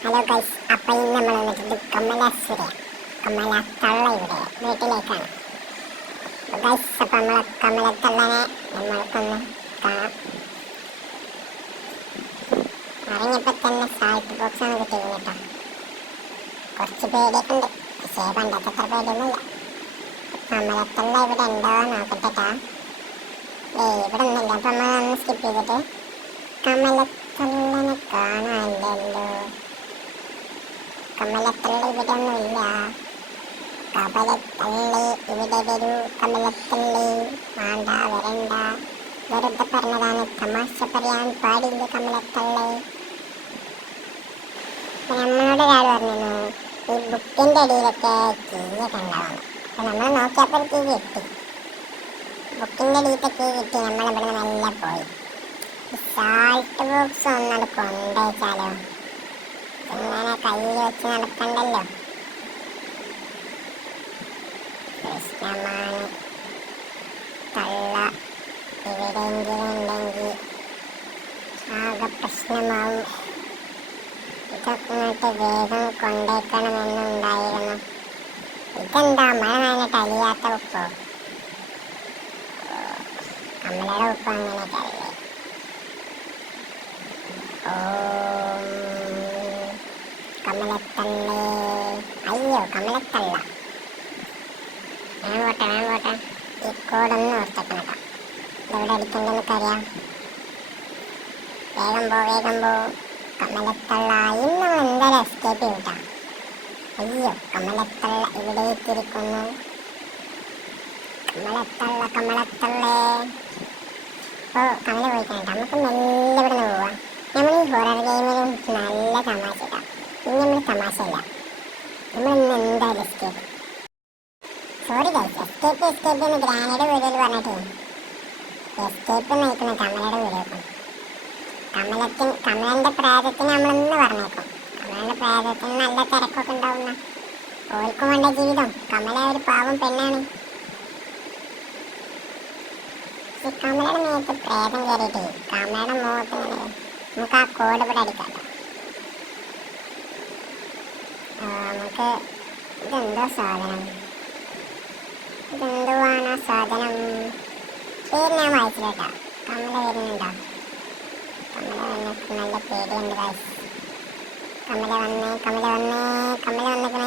Hello guys, അപ്പം ഇന്ന് നമ്മൾ വന്നിട്ടുണ്ട് കമലത്തള്ള ഇവിടെ വീട്ടിലേക്കാണ്. ഗൈസ്, അപ്പം നമ്മളെ കമലത്തള്ളനെ നമ്മൾക്കൊന്ന് കാണാം. ഇറങ്ങിയപ്പോൾ തന്നെ സാൾട്ട് ബോക്സ് ആണ് കിട്ടിയത് കേട്ടോ. കുറച്ച് പേടിയൊക്കെ ഉണ്ട്, പക്ഷേ പണ്ടത്തെ അത്ര പേടിയൊന്നുമില്ല. കമലത്തള്ള ഇവിടെ ഉണ്ടോ നോക്കട്ടെ. ഇവിടെ ഒന്നുമില്ല. അപ്പം നമ്മളൊന്ന് സ്കിപ്പ് ചെയ്തിട്ട് കമലത്തള്ളനെ കാണാനില്ലല്ലോ. കമലത്തള്ളി ഇവിടെ ഒന്നുമില്ല. കമലത്തള്ളി ഇവിടെ വരൂ. കമലത്തള്ളി വേണ്ട, വരണ്ട, വെറുതെ പറഞ്ഞതാണ്, തമാശ പറയാൻ പാടില്ല കമലത്തള്ളി. നമ്മളോട് ഒരാൾ പറഞ്ഞിരുന്നു ഈ ബുക്കിൻ്റെ അടിയിലൊക്കെ കീയൊക്കെ ഉണ്ടാവണം. അപ്പം നമ്മൾ നോക്കിയപ്പോൾ കീ കിട്ടി. ബുക്കിൻ്റെ അടിയിലത്തെ കീ കിട്ടി. നമ്മളിവിടെ നല്ല പോയി. സാൾട്ട് ബോക്സ് ഒന്നത് കൊണ്ടുവച്ചാലോ, ഇങ്ങനെ കയ്യിൽ വെച്ച് നടക്കണ്ടല്ലോ. പ്രശ്നമാണ്. തള്ള എവിടെയെങ്കിലും ഉണ്ടെങ്കിൽ ആകെ പ്രശ്നമാവും. ഇതൊക്കെ ഇങ്ങോട്ട് വേഗം കൊണ്ടേക്കണമെന്നുണ്ടായിരുന്നു. ഇതെന്താ മഴ നനഞ്ഞിട്ട് അലിയാത്ത ഉപ്പോ? കമലയുടെ ഉപ്പ് അങ്ങനെയൊക്കെ അല്ലേ? കമലത്തള്ളേ, അയ്യോ കമലത്തള്ള. ഞാൻ പോട്ടെ, ഈ കോഡൊന്ന് ഓർത്തേക്കണം കേട്ടോ. ഇതെവിടെ അടിക്കണ്ടെന്നൊക്കെ അറിയാം. വേഗം പോ കമലത്തള്ള. ഇന്ന് എന്തായാലും എസ്കേപ്പ് ചെയ്യൂട്ടാ. അയ്യോ കമലത്തള്ള ഇവിടെ എത്തിയിരിക്കുന്നു. കമലത്തള്ളേ. ഓ കമല പോയിട്ടാണ്. നമുക്ക് മെല്ലെ ഇവിടെ നിന്ന് പോവാം. നമ്മൾ ഈ ഹൊറർ ഗെയിമിലും നല്ല തമാശ ഇടാം. ഇനി നമ്മൾ തമാശയില്ല, നമ്മളിന്ന് എന്തായാലും എസ്കേപ്പ്. സോറി ഗൈസ്, എസ്കേപ്പ് എന്ന് ഗ്രാനയുടെ വീഡിയോയിൽ പറഞ്ഞിട്ടേ എസ്കേപ്പ് നയിക്കുന്ന കമലയുടെ വീഡിയോ വെക്കും. കമലൻ്റെ പ്രേതത്തിന് നമ്മളൊന്ന് പറഞ്ഞേക്കും. കമലൻ്റെ പ്രേതത്തിന് നല്ല തിരക്കൊക്കെ ഉണ്ടാവുന്ന ഓർക്കും വേണ്ട ജീവിതം. കമല ഒരു പാവം പെണ്ണാണ്. ഈ കമലയുടെ മേത്ത് പ്രേതം കയറിയിട്ടേ കമലയുടെ മുഖത്ത് ഇങ്ങനെ നമുക്ക് ആ കോഡ് ഇവിടെ അടിക്കാം. നമുക്ക് ഇതെന്തോ സാധനം, ഇതെന്തുവാണ് ആ സാധനം? പേര് ഞാൻ വായിച്ചില്ല കേട്ടോ. കമല വരുന്നുണ്ടോ? കമല വന്നിട്ട് നല്ല പേടിയുണ്ട് ഗൈസ്. കമല വന്നിക്കണേ. കമല വന്നിട്ടാ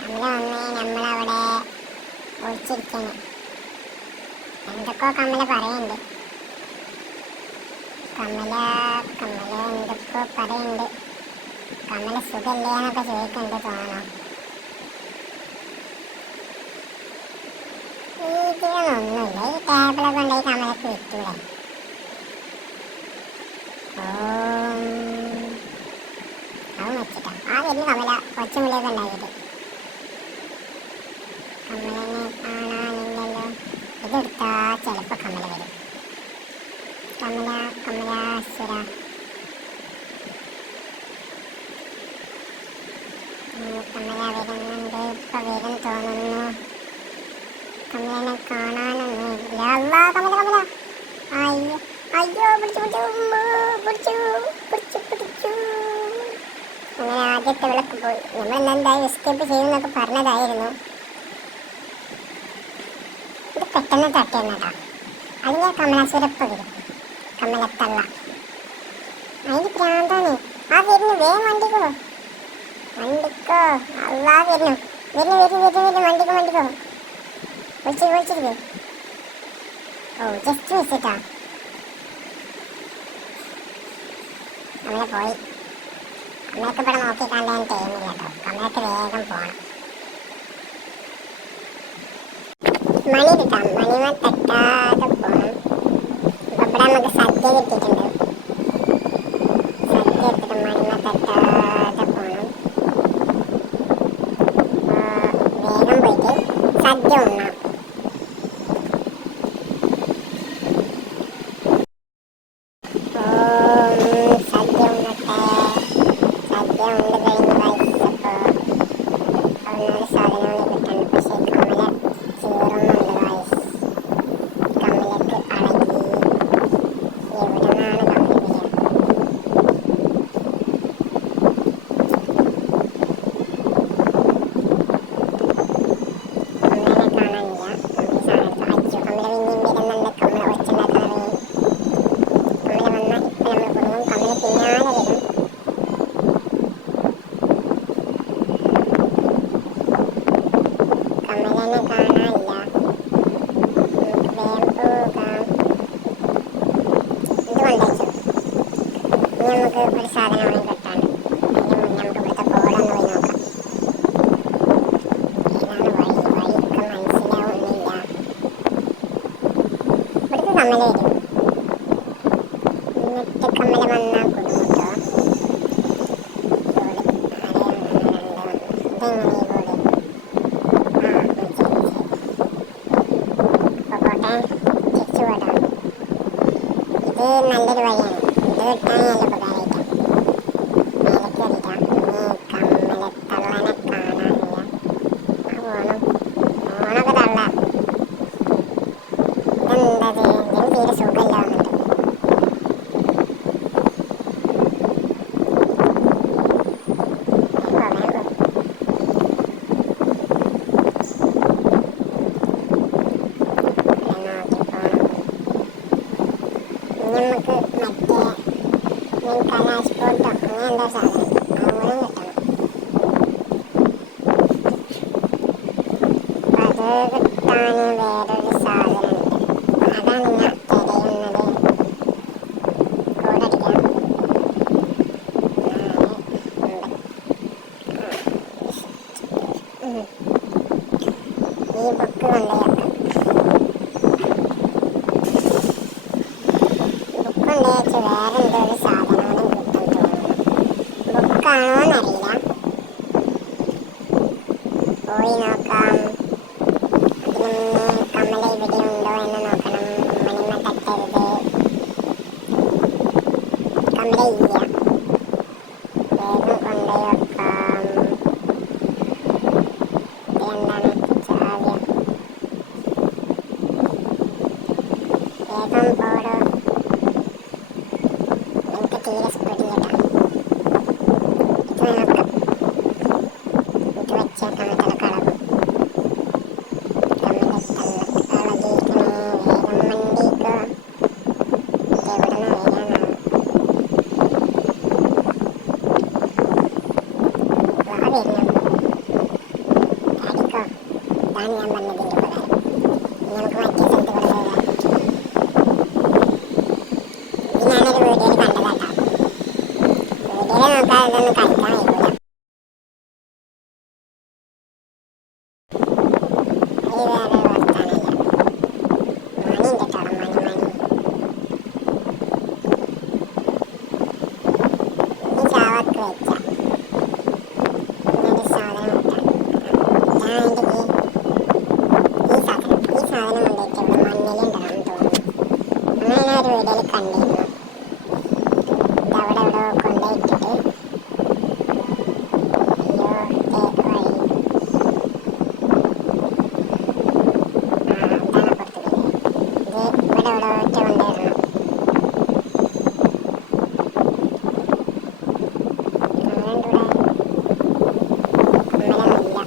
കമല വന്നേ. നമ്മളവിടെ ഒളിച്ചിരിക്കാണ്. എന്തൊക്കെയോ കമല പറയുന്നുണ്ട്. കമല എന്തൊക്കെയോ പറയുന്നുണ്ട്. കമല സുഖല്ലേ എന്നൊക്കെ ചോദിക്കുന്നുണ്ട് തോന്നണം. ഇതിനൊന്നുമില്ല. ഈ ടേബിളൊക്കെ കൊണ്ടുപോയി കമലക്ക് വിറ്റൂടെ? അത് വെച്ചിട്ടാ ആ വരുന്ന കമല കൊച്ചുമുള്ളിയൊക്കെ ഉണ്ടാക്കിയിട്ട്. കമലനെ കാണാനില്ലല്ലോ. ഇതെടുത്താ ചിലപ്പോൾ കമല വരും. കമലാസുര. കമല വരുന്നുണ്ട്. ഇപ്പൊ വരും തോന്നുന്നു. കമലനെ കാണാനൊന്നുമില്ല. അല്ലാ കമല. അയ്യോ പിടിച്ചു. അങ്ങനെ ആദ്യത്തെ വിളക്ക് പോയി. നമ്മളെന്തായാലും എസ്കേപ്പ് ചെയ്യുമെന്നൊക്കെ പറഞ്ഞതായിരുന്നു. ഇത് പെട്ടെന്ന് തട്ടിയെന്നതാ. അല്ലെങ്കിൽ കമലാസുരപ്പ് വരും. കമലത്തള്ള അതിന് പ്രാന്താണ്. ആ വരുന്നു, വേഗം വണ്ടിക്കോ. അല്ലാ വരുന്നു. വണ്ടിക്കോ. വിളിച്ചിരിക്കേ. ഓ ജസ്റ്റ് മിസ്സിട്ടാ. കമല പോയി. കമലക്ക് ഇവിടെ നോക്കിക്കാണ്ടാൻ ടൈമില്ല കേട്ടോ. കമലക്ക് വേഗം പോണം. മണി കിട്ടാം. മണിമ തട്ടാതെ പോണം. ഇവിടെ നമുക്ക് സദ്യ കിട്ടിയിട്ടുണ്ട്. സദ്യ എടുത്തിട്ട് മണിമ തട്ടാതെ പോണം. വേഗം പോയിട്ട് സദ്യ ഉണ്ണാം. സദ്യ ഉണ്ണട്ടെ. സദ്യ ഉണ്ട് കഴിഞ്ഞ് വായിച്ചപ്പോൾ അവനൊരു സാധനമാണ് കിട്ടുന്നത്. പക്ഷേ കമല ചീറുന്നുണ്ട് വായിസ്. കമലക്ക് അടങ്ങി. നമുക്ക് ഒരു സാധനം കൂടി കിട്ടാണ്. അതിന് മുന്നേ നമുക്ക് ഇവിടുത്തെ കോഡൊന്ന് പോയി നോക്കാം. ഏതാണ് വഴിയൊക്കെ മനസ്സിലാവുന്നില്ല. ഇവിടുത്തെ കമ്മല് വരും. എന്നിട്ട് കമ്മല് വന്നാൽ കൊടുട്ടോ. ഇതെങ്ങനെ ഈ കോഡ്? തിരിച്ചു പോട്ടോ. ഇത് നല്ലൊരു വഴിയാണ്. ഇത് കിട്ടാൻ നല്ല ഉപകാരമായിട്ടാണ്. മേലെ കയറിയിട്ടാ. കമ്മലത്തള്ളനെ കാണാനില്ല. ഓണൊക്കെ തള്ള. ഇതെന്തത്? ഇതിന് തീരെ സുഖമില്ലാവുന്നുണ്ട്. നമുക്ക് മറ്റേ കലാശ് പോട്ടോ അങ്ങനെ എന്താ സാധനം അതുകൂടെ കിട്ടണം. അപ്പം അത് കിട്ടാൻ വേറൊരു സാധനമുണ്ട്. അതാണ് ഞാൻ തിരയുന്നത്. കോഡടിക്കാം. ഈ ബുക്ക് കൊണ്ടുപോയി വെച്ച് വേറെ എന്തോ ഒരു സാധനം കൂടെ കിട്ടും തോന്നുന്നു. ബുക്കാണോന്നറിയില്ല. പോയി നോക്കാം. അതിന് മുന്നേ കമ്മല ഇവിടെ ഉണ്ടോ എന്ന് നോക്കണം. മണിമ തട്ടരുത്. കമ്മല ഇല്ല. വേഗം കൊണ്ടുപോയി വെക്കാം. ഇതെന്താണ്? ചാവ്യ. വേഗം പോടോ. തീരെ സ്പീഡ് കേട്ടാ. ഇത് നോക്കാം. ഇത് വെച്ചേക്കാം. തല കളകും. കളകിക്കണേ. വേഗം മണ്ടിക്കോ. ഇതെവിടുന്ന് വരാനാണ്? വാ വരുന്നു. അടിക്കോ. ഇതാണ് ഞാൻ പറഞ്ഞതിൻ്റെ ഉപകാരം. ഇനി നമുക്ക് മറ്റേ സ്ഥലത്ത് കൂടെ പോകാം. ഇത് ഞാനൊരു വീഡിയോയിൽ കണ്ടതാട്ടാ. വീഡിയോയിൽ നോക്കാതെ ഇതൊന്നും കളിക്കാൻ കഴിയൂല. ഇത് വേറെ വർത്താനല്ല. മണിയുണ്ട് കേട്ടോ. മണി. ഇനി ചാവക്ക് വെച്ച ഇങ്ങനൊരു സാധനം കിട്ടാം. ഞാൻ അതിൻ്റെ ഈ സാധനം കൊണ്ടുപോയിട്ട് ഇവിടെ മണ്ണിലുണ്ടാവും തോന്നുന്നു. അങ്ങനെ ഞാൻ ഒരു വീഡിയോയിൽ കണ്ടിരുന്നു. ഇതവിടെ എവിടെ കൊണ്ടുപോയിട്ടിട്ട് അയ്യോ തേക്ക് വഴി. അതാണ് പുറത്ത് ഇത് ഇവിടെ എവിടെ ഒറ്റ കൊണ്ടുവരണം. കമ്മലുണ്ടൂടെ. കമ്മലൊന്നുമില്ല.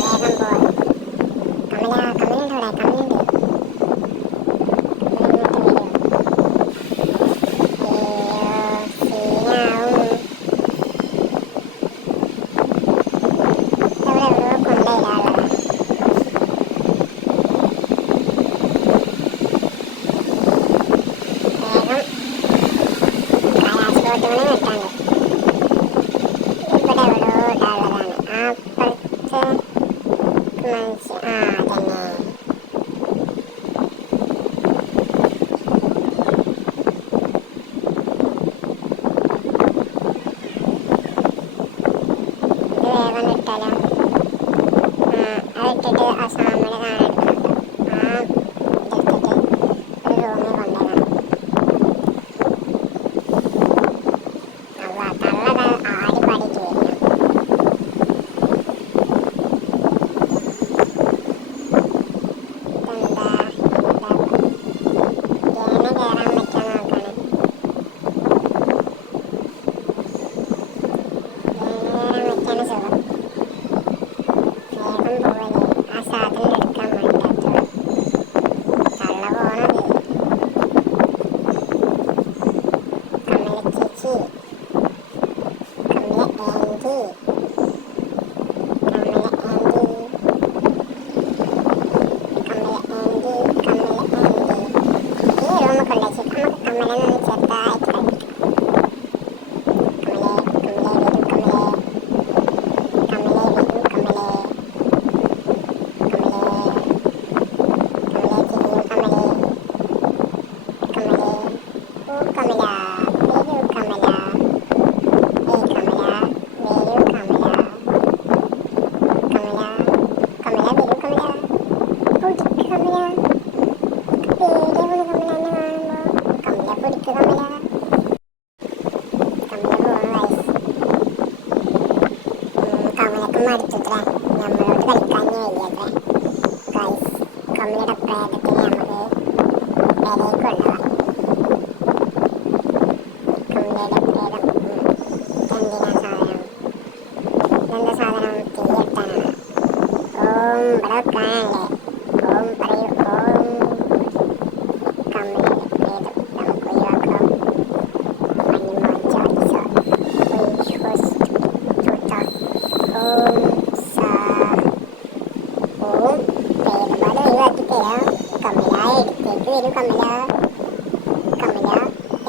വേഗം പോ. കമ്മലുണ്ട് ഇവിടെ. കമ്മലുണ്ട്. അതിട്ടിട്ട് ആ സാമ്പിള് കാണാൻ ആ ഇതെടുത്തിട്ട് ഒരു റൂമിൽ കൊണ്ടുപോകണം.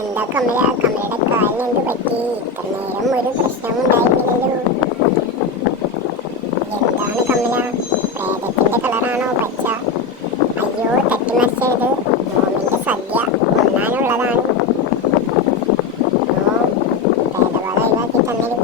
എന്താ കമല, കമലയുടെ കാലിന് എന്ത് പറ്റി? ഇത്ര നേരം ഒരു പ്രശ്നവും ഉണ്ടായിരുന്നില്ലല്ലോ. എന്താണ് കമല, പ്രേതത്തിന്റെ കളറാണോ പച്ച? അയ്യോ തട്ടിമറിച്ചത്, നോമിന്റെ സദ്യ ഉണ്ണാനുള്ളതാണ്. നോ, പ്രേതബാധ ഒഴിവാക്കി തന്നൊരു